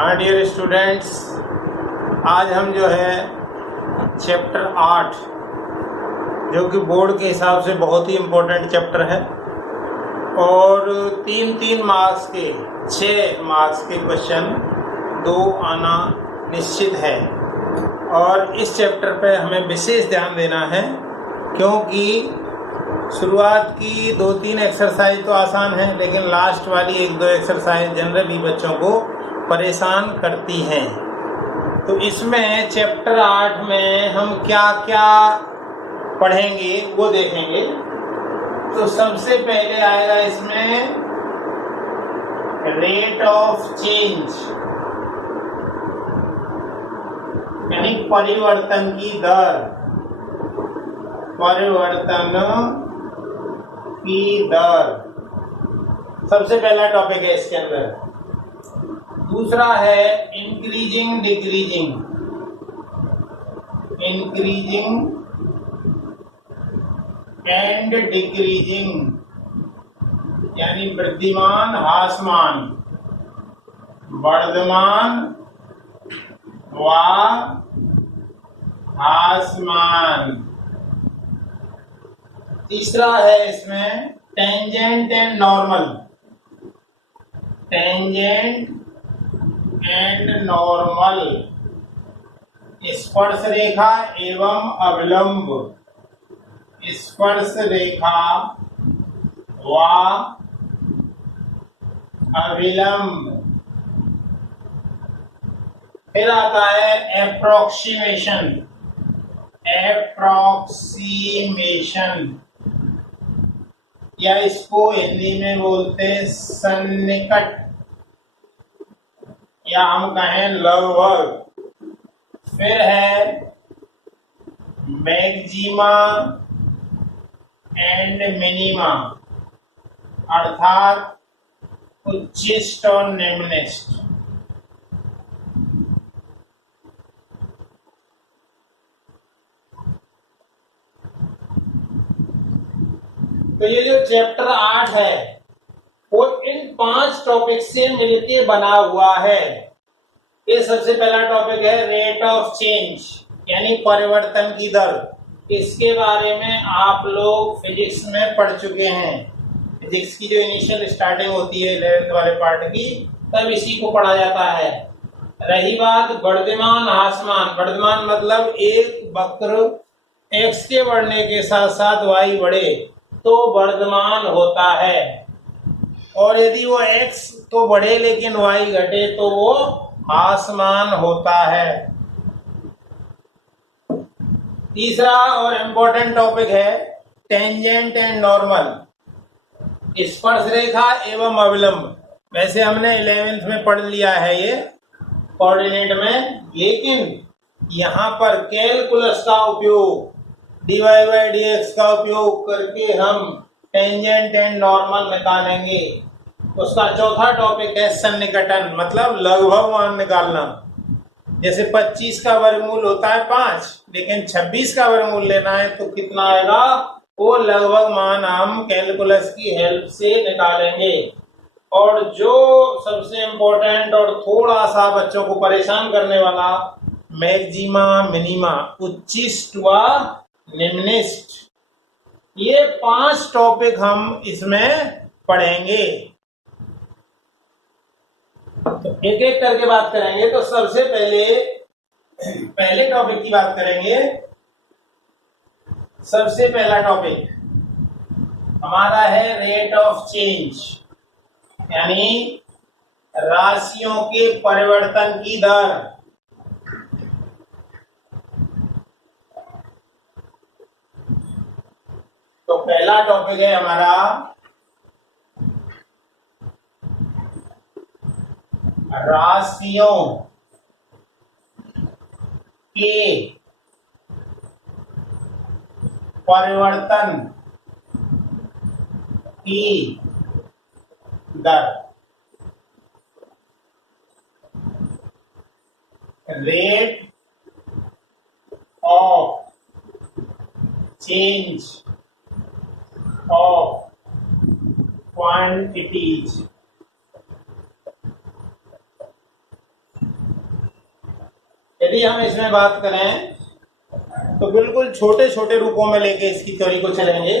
हाँ dear students, आज हम जो है चैप्टर 8 जो कि बोर्ड के हिसाब से बहुत ही इम्पोर्टेंट चैप्टर है और 3 मार्क्स के 6 मार्क्स के क्वेश्चन 2 आना निश्चित है। और इस चैप्टर पे हमें विशेष ध्यान देना है क्योंकि शुरुआत की 2-3 एक्सरसाइज तो आसान है, लेकिन लास्ट वाली 1-2 एक्सरसाइज जनरली बच्चों को परेशान करती हैं। तो इसमें चैप्टर 8 में हम क्या क्या पढ़ेंगे वो देखेंगे। तो सबसे पहले आएगा इसमें रेट ऑफ चेंज, यानी परिवर्तन की दर। परिवर्तन की दर सबसे पहला टॉपिक है इसके अंदर। दूसरा है increasing decreasing. Increasing and decreasing यानी वृद्धिमान ह्रासमान, वर्धमान व ह्रासमान। तीसरा है इसमें tangent and normal. Tangent and normal, स्पर्श रेखा एवं अविलंब। स्पर्श रेखा व अविलंब। फिर आता है एप्रोक्सीमेशन। एप्रोक्सीमेशन या इसको हिंदी में बोलते हैं सन्निकट या हम कहें लगभग। फिर है मैक्सिमा एंड मिनिमा, अर्थात उच्चिष्ट और निम्निष्ट। तो ये जो चैप्टर 8 है वो इन 5 टॉपिक से मिलके बना हुआ है। ये सबसे पहला टॉपिक है रेट ऑफ चेंज, यानी परिवर्तन की दर। इसके बारे में आप लोग फिजिक्स में पढ़ चुके हैं। फिजिक्स की जो इनिशियल स्टार्टिंग होती है 11th वाले पार्ट की, तब इसी को पढ़ा जाता है। रही बात वर्धमान ह्रासमान, वर्धमान मतलब एक वक्र x के बढ़ने के साथ साथ y बढ़े तो वर्धमान होता है, और यदि वो x तो बढ़े लेकिन y घटे तो वो ह्रासमान होता है। तीसरा और इम्पोर्टेंट टॉपिक है टेंजेंट एंड नॉर्मल, स्पर्श रेखा एवं अविलंब। वैसे हमने 11th में पढ़ लिया है ये कोऑर्डिनेट में, लेकिन यहाँ पर कैलकुलस का उपयोग, dy/dx का उपयोग करके हम टेंजेंट एंड नॉर्मल निकालेंगे। उसका चौथा टॉपिक है सन्निकटन, मतलब लगभग मान निकालना। जैसे 25 का वर्गमूल होता है 5, लेकिन 26 का वर्गमूल लेना है तो कितना आएगा, वो लगभग मान हम कैलकुलस की हेल्प से निकालेंगे। और जो सबसे इम्पोर्टेंट और थोड़ा सा बच्चों को परेशान करने वाला, मैक्सिमा मिनिमा, उच्चिष्ट व निम्निष्ट, ये 5 टॉपिक हम इसमें पढ़ेंगे। तो एक एक करके बात करेंगे। तो सबसे पहले टॉपिक की बात करेंगे। सबसे पहला टॉपिक हमारा है रेट ऑफ चेंज, यानी राशियों के परिवर्तन की दर। तो पहला टॉपिक है हमारा राशियों के परिवर्तन की दर। Rate of change of quantities यदि हम इसमें बात करें तो बिल्कुल छोटे छोटे रूपों में लेके इसकी थ्योरी को चलेंगे।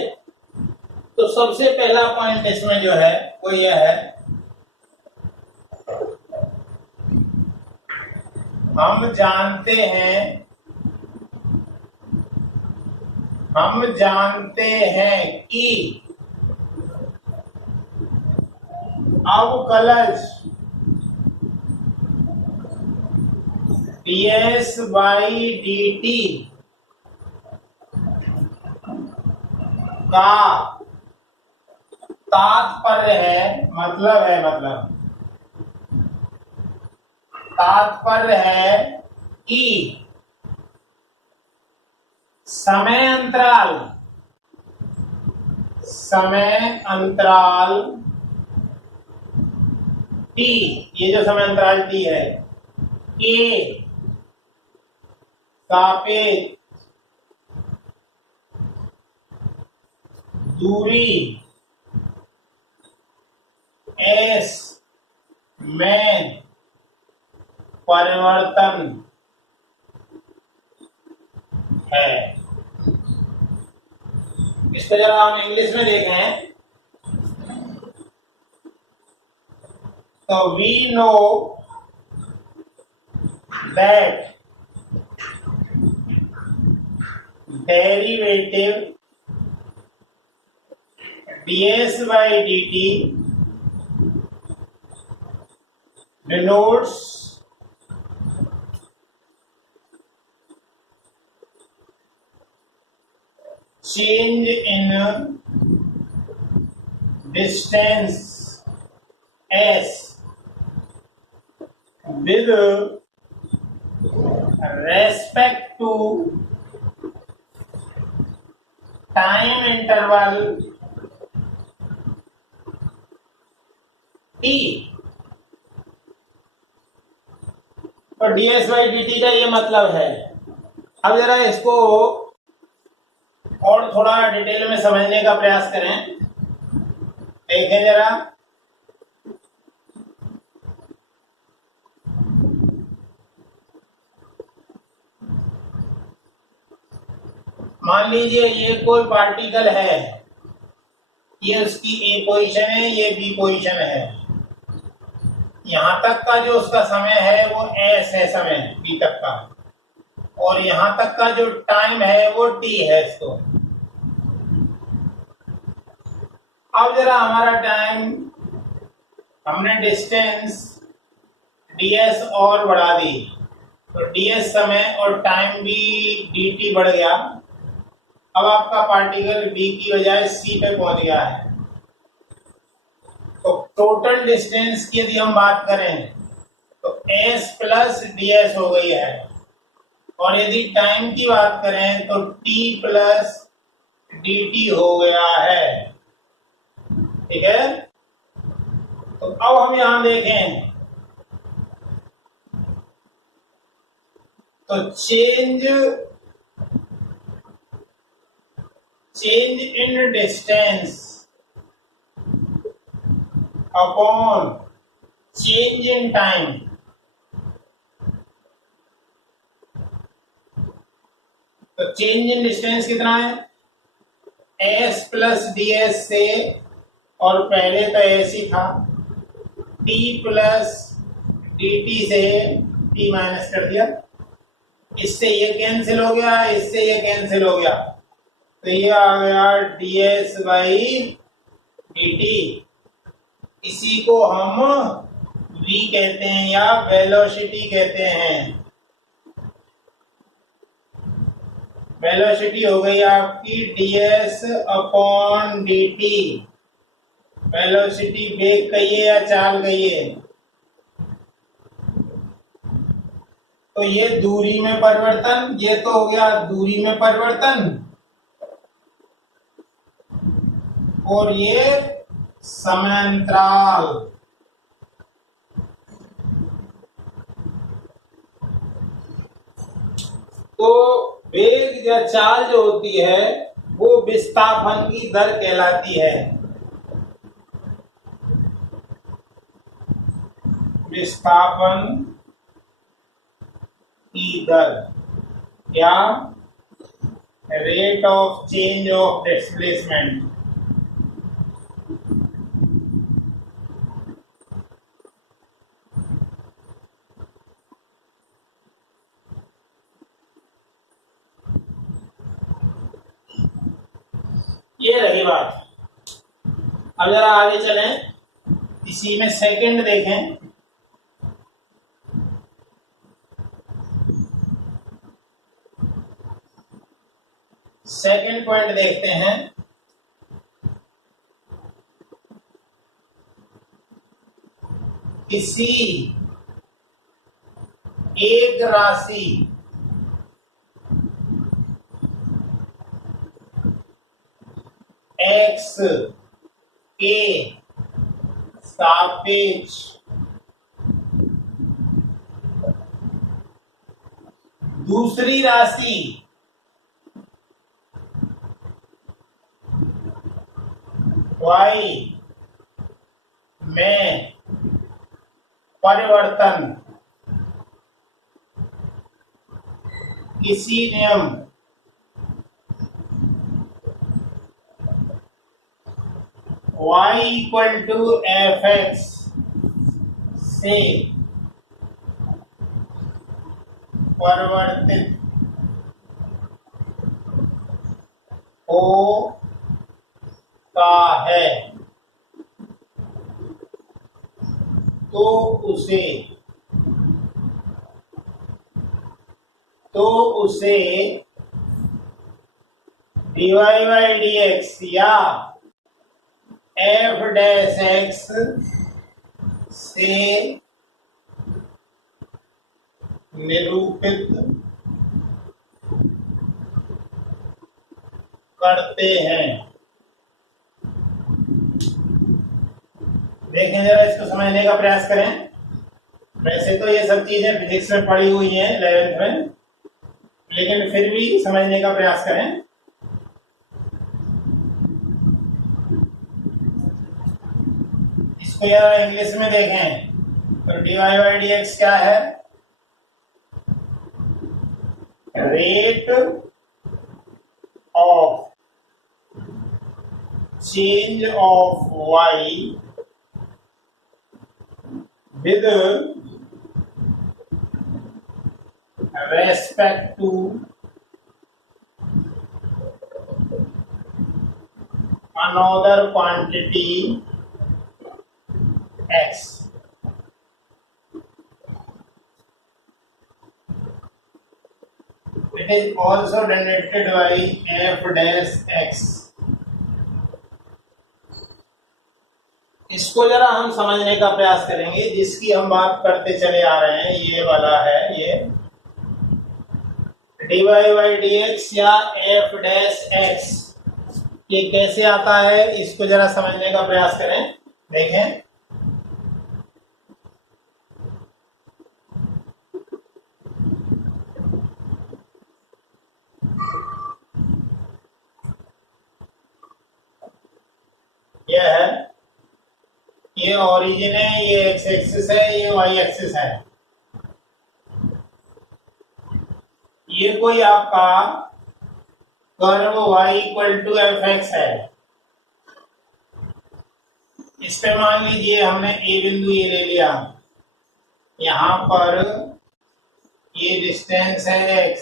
तो सबसे पहला पॉइंट इसमें जो है वो यह है, हम जानते हैं कि अवकलज ds बाई dt का तात्पर्य है कि समय अंतराल t, ये जो समय अंतराल t है, के सापेक्ष दूरी s में परिवर्तन है। इसको जरा हम इंग्लिश में देखें तो we know that derivative ds by dt denotes change in distance s with respect to time interval t। तो ds by dt का ये मतलब है। अब जरा इसको और थोड़ा डिटेल में समझने का प्रयास करें। देखें जरा, मान लीजिए ये कोई पार्टिकल है, ये उसकी ए पोजीशन है, ये बी पोजीशन है। यहां तक का जो उसका समय है वो एस है, समय बी तक का, और यहां तक का जो टाइम है वो टी है इसको। अब जरा हमारा टाइम, हमने डिस्टेंस ds और बढ़ा दी, तो ds समय और टाइम भी dt बढ़ गया। अब आपका पार्टिकल b की बजाय c पे पहुंच गया है। तो टोटल डिस्टेंस की यदि हम बात करें तो s प्लस ds हो गई है, और यदि टाइम की बात करें तो t प्लस dt हो गया है। ठीक है, तो अब हम यहां देखें तो change in distance upon change in time, तो चेंज इन डिस्टेंस कितना है, s प्लस ds से, और पहले तो s ही था, t प्लस dt से t माइनस कर दिया, इससे ये कैंसिल हो गया, इससे ये कैंसिल हो गया, तो ये आ गया ds बाई dt। इसी को हम v कहते हैं या वेलोसिटी कहते हैं। वेलोसिटी हो गई आपकी ds अपॉन dt। वेलोसिटी वेग कहिए या चाल कहिए, तो ये दूरी में परिवर्तन, ये तो हो गया दूरी में परिवर्तन, और ये समांतराल। तो वेग या चाल जो होती है वो विस्थापन की दर कहलाती है। विस्थापन की दर या rate of change of displacement. ये रही बात। अब जरा आगे चलें, इसी में सेकंड देखें। सेकंड पॉइंट देखते हैं। किसी एक राशि x के सापेक्ष दूसरी राशि y में परिवर्तन किसी नियम y इक्वल टू fx से परिवर्तित होता है तो उसे dy बाई dx या f डैश x से निरूपित करते हैं। देखें जरा, इसको समझने का प्रयास करें। वैसे तो ये सब चीजें फिजिक्स में पढ़ी हुई हैं 11th में, लेकिन फिर भी समझने का प्रयास करें। इसको यार इंग्लिश में देखें तो dy बाई dx क्या है? Rate of change of y with respect to another quantity x. It is also denoted by f dash x. इसको जरा हम समझने का प्रयास करेंगे। जिसकी हम बात करते चले आ रहे हैं ये वाला है, ये dy बाई dx या f डैश x, ये कैसे आता है इसको जरा समझने का प्रयास करें। देखें, यह है, ये ओरिजिन है, ये एक्स एक्सिस है, ये वाई एक्सिस है। ये कोई आपका curve y equal to f x है। इस पे मान लीजिए हमने ए बिंदु ये ले लिया, यहां पर ये डिस्टेंस है x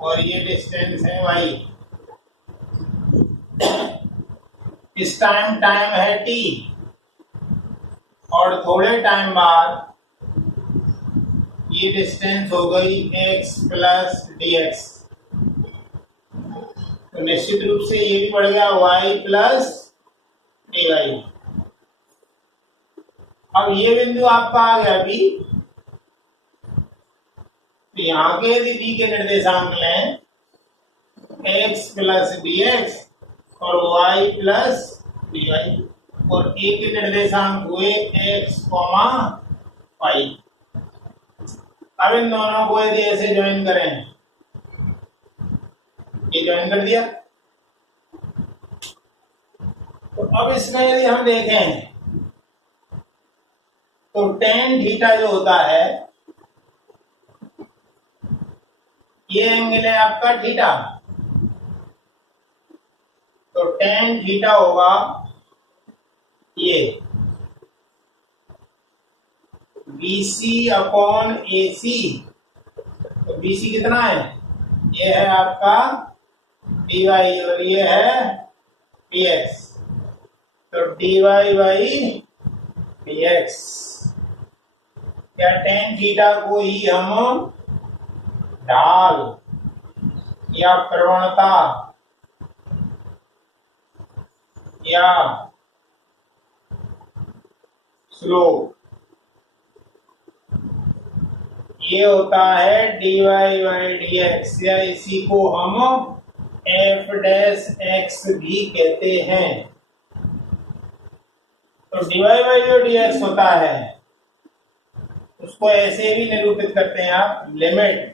और ये डिस्टेंस है y। इस टाइम है t और थोड़े टाइम बाद ये डिस्टेंस हो गई x प्लस dx, तो निश्चित रूप से ये भी बढ़ गया y प्लस dy। अब ये बिंदु आपका आ गया b, तो यहाँ के यदि b के निर्देशांक लें x प्लस dx और y प्लस dy, और a के निर्देशांक हुए x, y। अब इन दोनों को यदि ऐसे ज्वाइन करें, ये ज्वाइन कर दिया, तो अब इसमें यदि हम देखें तो tan थीटा जो होता है ये एंगल है आपका थीटा, तो tan थीटा होगा ये BC अपॉन AC। तो BC कितना है, ये है आपका dy और ये है dx, तो dy बाई dx। क्या tan थीटा को ही हम ढाल या प्रवणता या स्लोप, ये होता है dy बाई dx, या इसी को हम f डैश x भी कहते हैं। तो dy बाई जो dx होता है उसको ऐसे भी निरूपित करते हैं आप, limit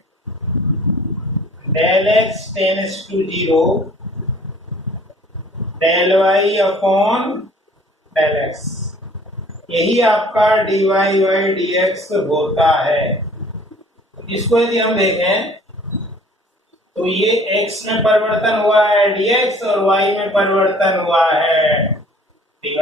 del x tends to 0 del y upon del x, यही आपका dy बाई dx होता है। इसको यदि हम देखें तो ये x में परिवर्तन हुआ है dx और y में परिवर्तन हुआ है dy।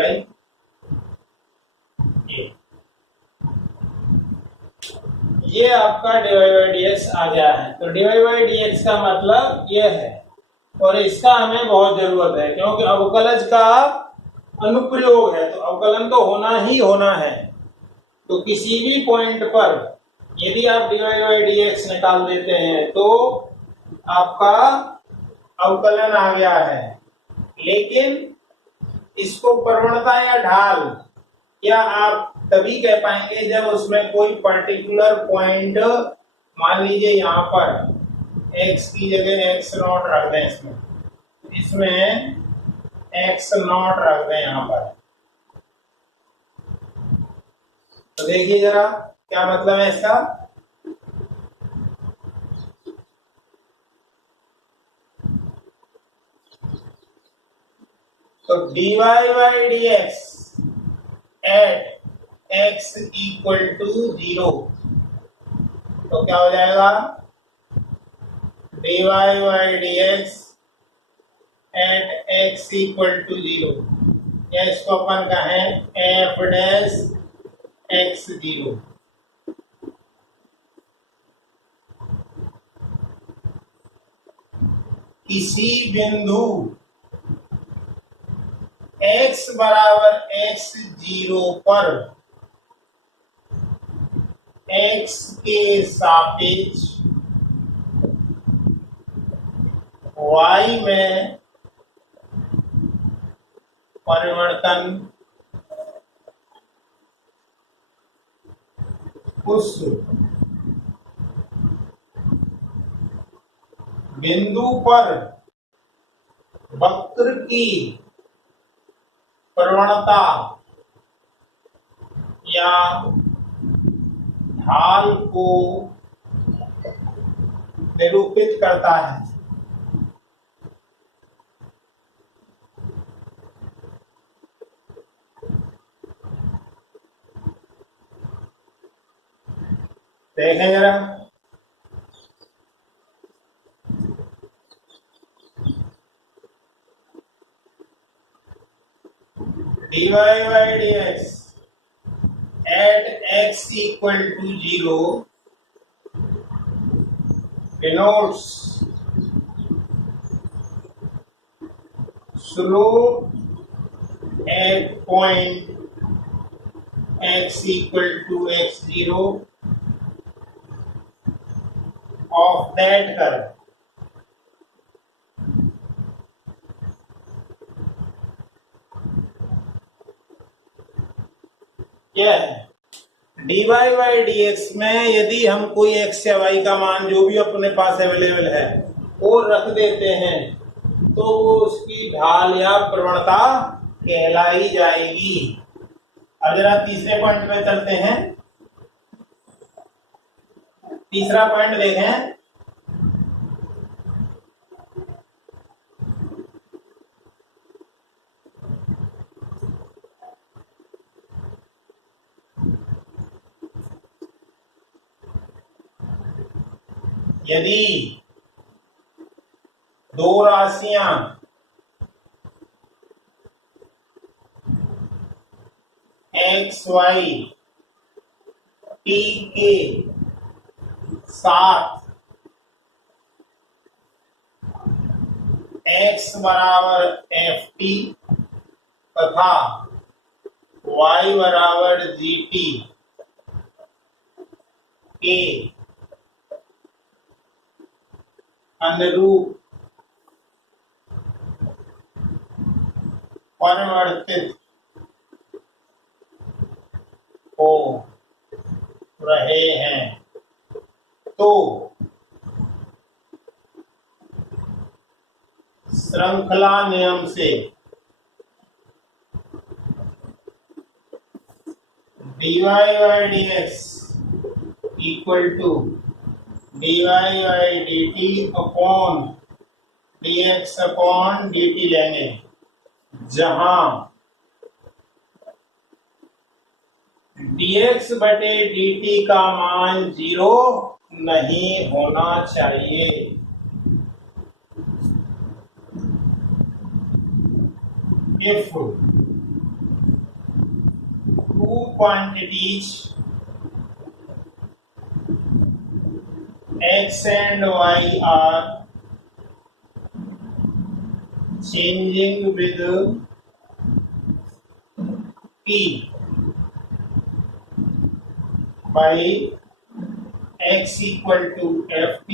ये आपका dy बाई dx आ गया है। तो dy बाई dx का मतलब ये है, और इसका हमें बहुत जरूरत है क्योंकि अवकलज का अनुप्रयोग है, तो अवकलन तो होना ही होना है। तो किसी भी पॉइंट पर यदि आप dy बाई dx निकाल देते हैं तो आपका अवकलन आ गया है। लेकिन इसको प्रवणता या ढाल या आप तभी कह पाएंगे जब उसमें कोई पर्टिकुलर पॉइंट, मान लीजिए यहाँ पर x की जगह x नॉट रख दें, इसमें x नॉट रख दें यहाँ पर, तो देखिए जरा क्या मतलब है इसका। तो dy by dx at x equal to 0, तो क्या हो जाएगा dy by dx at x equal to 0, या इसको अपन कहें f डैश x 0। किसी बिंदु x बराबर x0 पर x के सापेक्ष y में परिवर्तन उस बिंदु पर वक्र की प्रवणता या ढाल को निरूपित करता है। देखें जरा, dy by dx at x equal to 0 denotes slope at point x equal to x0 of that curve। क्या है, dy बाई dx में यदि हम कोई x या y का मान जो भी अपने पास अवेलेबल है वो रख देते हैं तो वो उसकी ढाल या प्रवणता कहलाई जाएगी। अब जरा तीसरे पॉइंट पे चलते हैं। तीसरा पॉइंट देखें, यदि दो राशियां एक्स वाई टी के साथ x बराबर एफ टी तथा y बराबर जी टी के अनुरूप परिवर्तित हो रहे हैं तो श्रृंखला नियम से dy by dx equal to dy by dt upon dx upon dt लेंगे, जहां dx बटे dt का मान 0 नहीं होना चाहिए। If two quantities x and y are changing with t by x equal to ft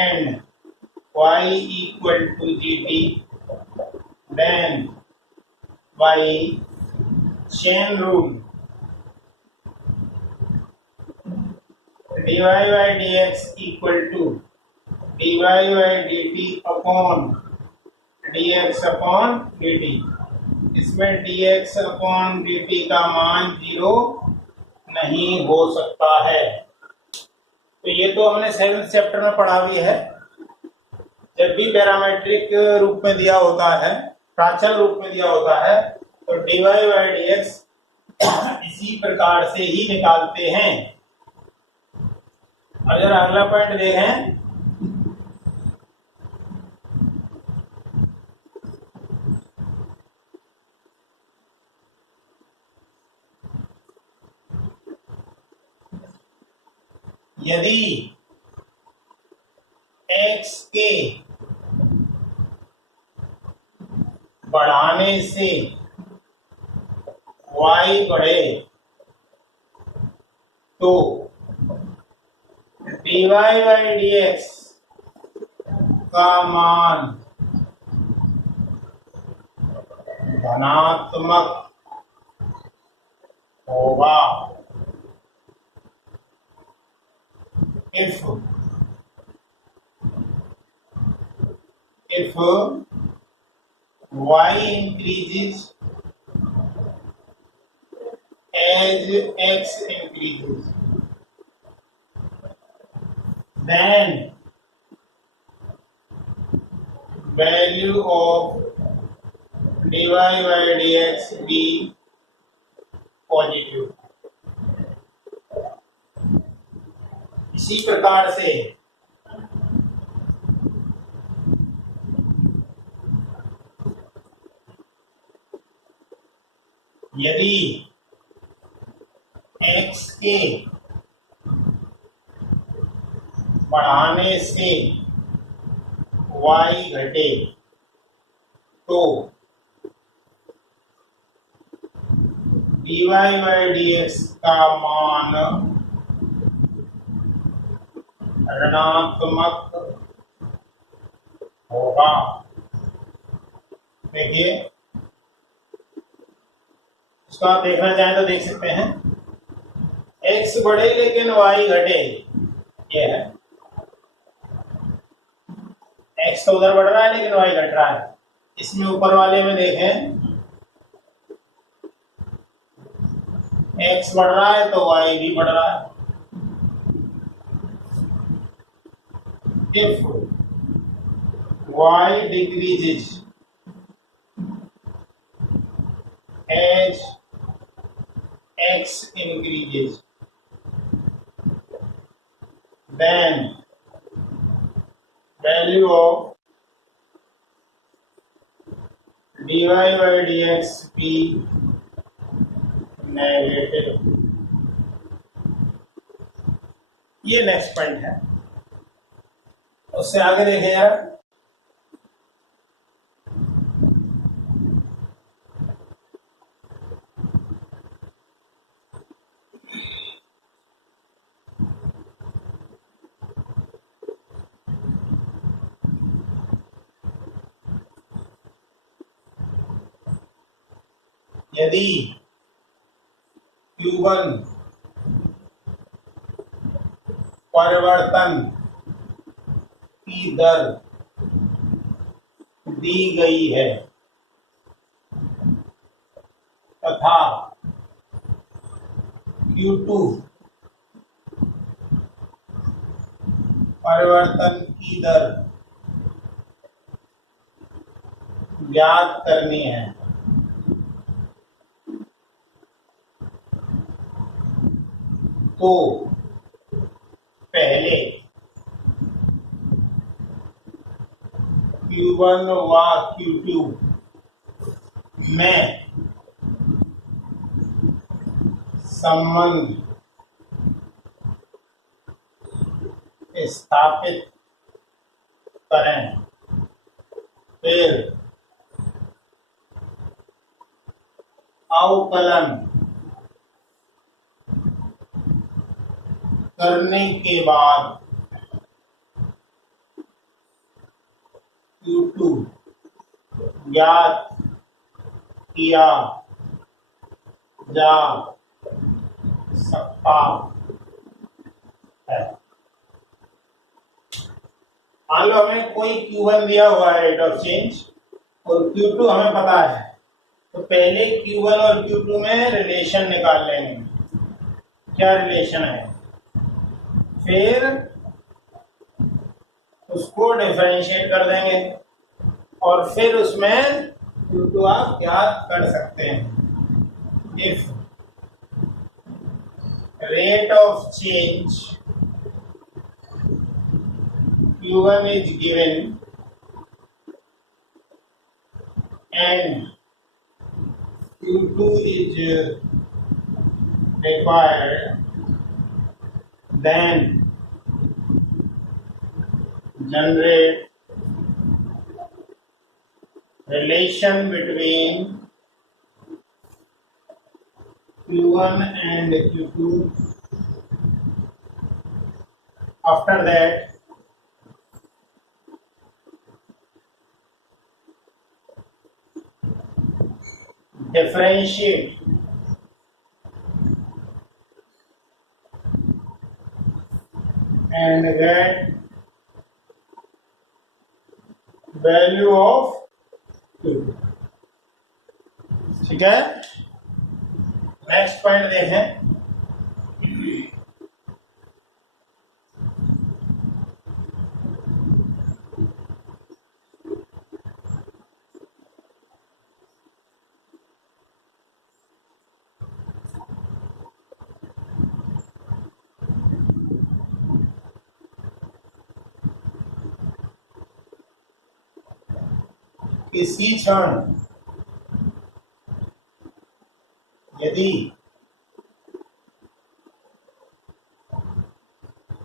and y equal to gt, then by chain rule dy by dx equal to dy by dt upon dx upon dt। इसमें dx upon dt का मान 0 नहीं हो सकता है। तो ये तो हमने 7th चैप्टर में पढ़ा भी है। जब भी पैरामेट्रिक रूप में दिया होता है, प्राचल रूप में दिया होता है, तो dy by dx इसी प्रकार से ही निकालते हैं। अगर अगला पॉइंट देखें, यदि x के बढ़ाने से y बढ़े तो dy by dx का मान धनात्मक होगा। If y increases as x increases, then value of dy by dx be positive. इसी प्रकार से यदि x के बढ़ाने से y घटे तो dy by dx का मान ऋणात्मक होगा। देखिए, इसको आप देखना चाहें तो देख सकते हैं, x बढ़े लेकिन y घटे, ये है। x तो उधर बढ़ रहा है लेकिन y घट रहा है। इसमें ऊपर वाले में देखें, x बढ़ रहा है तो y भी बढ़ रहा है। If y decreases as x increases, then value of dy by dx p negative. ये नेक्स्ट पॉइंट है। उससे आगे देखें यार, यदि Q1 परिवर्तन की दर दी गई है तथा Q2 परिवर्तन की दर ज्ञात करनी है, तो पहले Q1 व Q2 में संबंध स्थापित करें, फिर अवकलन करने के बाद Q2 ज्ञात किया जा सकता है। मान लो हमें कोई Q1 दिया हुआ है रेट ऑफ चेंज और Q2 हमें पता है, तो पहले Q1 और Q2 में रिलेशन निकाल लेंगे, क्या रिलेशन है, फिर उसको डिफरेंशिएट कर देंगे और फिर उसमें Q2 आप ज्ञात कर सकते हैं। If rate of change Q1 is given and Q2 is required, then generate relation between Q1 and Q2. After that, differentiate and get value of Q2। ठीक है, नेक्स्ट पॉइंट देखें। किसी क्षण यदि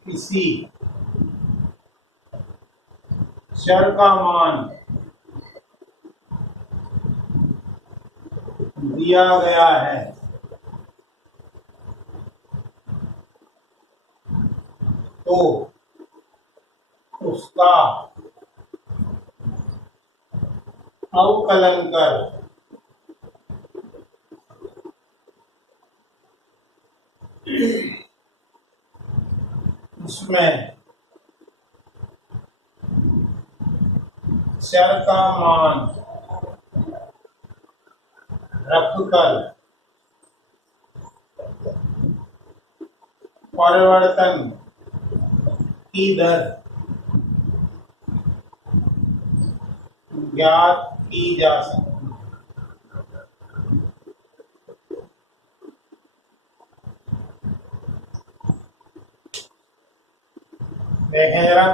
किसी चर का मान दिया गया है तो उसका अवकलन कर उसमें चर का मान रखकर परिवर्तन की दर ज्ञात की जा सकती है। देखें जरा,